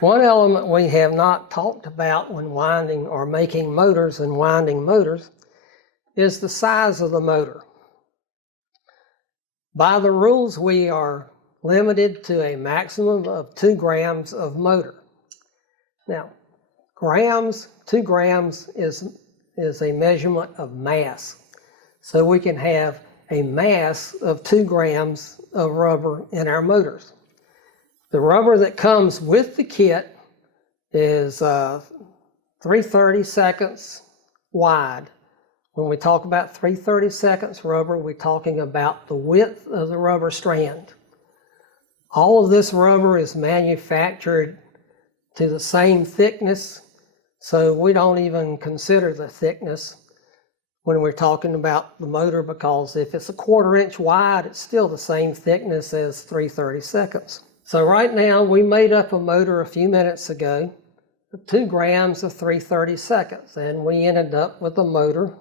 One element we have not talked about when winding or making motors and winding motors is the size of the motor. By the rules, we are limited to a maximum of 2 grams of motor. Now, 2 grams is a measurement of mass. So we can have a mass of 2 grams of rubber in our motors. The rubber that comes with the kit is 3/32 wide. When we talk about 3/32 rubber, we're talking about the width of the rubber strand. All of this rubber is manufactured to the same thickness, so we don't even consider the thickness when we're talking about the motor, because if it's a 1/4 inch wide, it's still the same thickness as 3/32. So right now, we made up a motor a few minutes ago of 2 grams of 3/32, and we ended up with a motor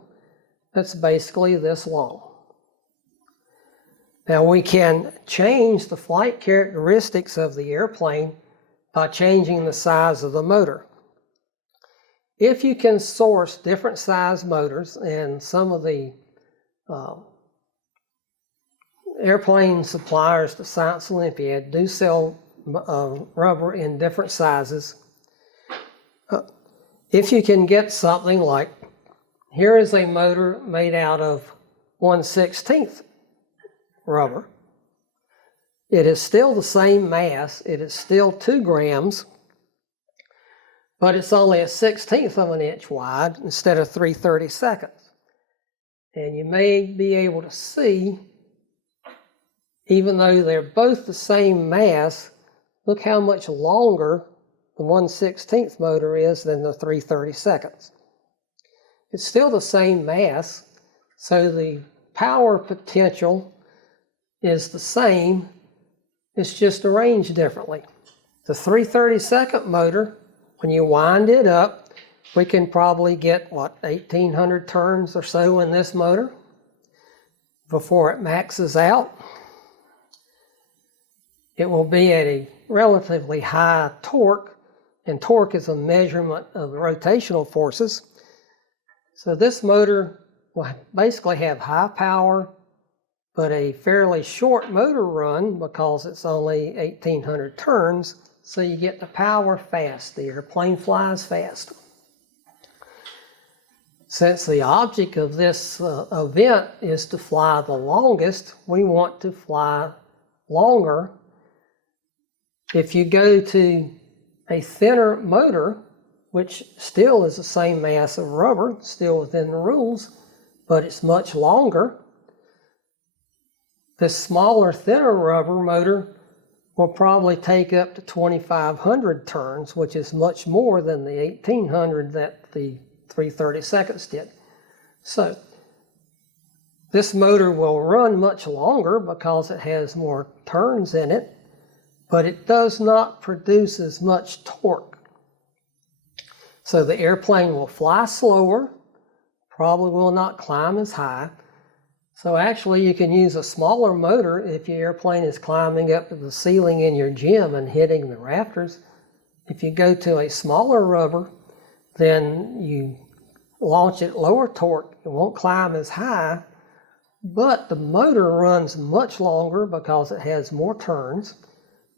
that's basically this long. Now we can change the flight characteristics of the airplane by changing the size of the motor. If you can source different size motors, and some of the airplane suppliers to Science Olympiad do sell rubber in different sizes. If you can get something like, here is a motor made out of 1/16 rubber. It is still the same mass, it is still 2 grams, but it's only a 1/16 of an inch wide instead of 3/32. And you may be able to see, even though they're both the same mass, look how much longer the 1/16 motor is than the 3/32. It's still the same mass, so the power potential is the same, it's just arranged differently. The 3/32 motor, when you wind it up, we can probably get, 1,800 turns or so in this motor before it maxes out. It will be at a relatively high torque, and torque is a measurement of the rotational forces. So this motor will basically have high power, but a fairly short motor run because it's only 1,800 turns, so you get the power fast. The airplane flies fast. Since the object of this event is to fly the longest, we want to fly longer. If you go to a thinner motor, which still is the same mass of rubber, still within the rules, but it's much longer, this smaller, thinner rubber motor will probably take up to 2,500 turns, which is much more than the 1,800 that the 3/32 did. So this motor will run much longer because it has more turns in it, but it does not produce as much torque. So the airplane will fly slower, probably will not climb as high. So actually you can use a smaller motor if your airplane is climbing up to the ceiling in your gym and hitting the rafters. If you go to a smaller rubber, then you launch at lower torque. It won't climb as high, but the motor runs much longer because it has more turns.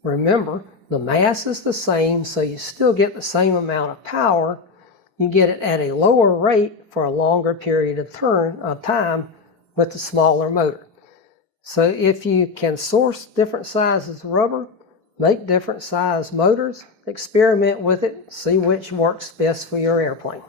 Remember, the mass is the same, so you still get the same amount of power. You get it at a lower rate for a longer period of time with the smaller motor. So if you can source different sizes of rubber, make different size motors, experiment with it, see which works best for your airplane.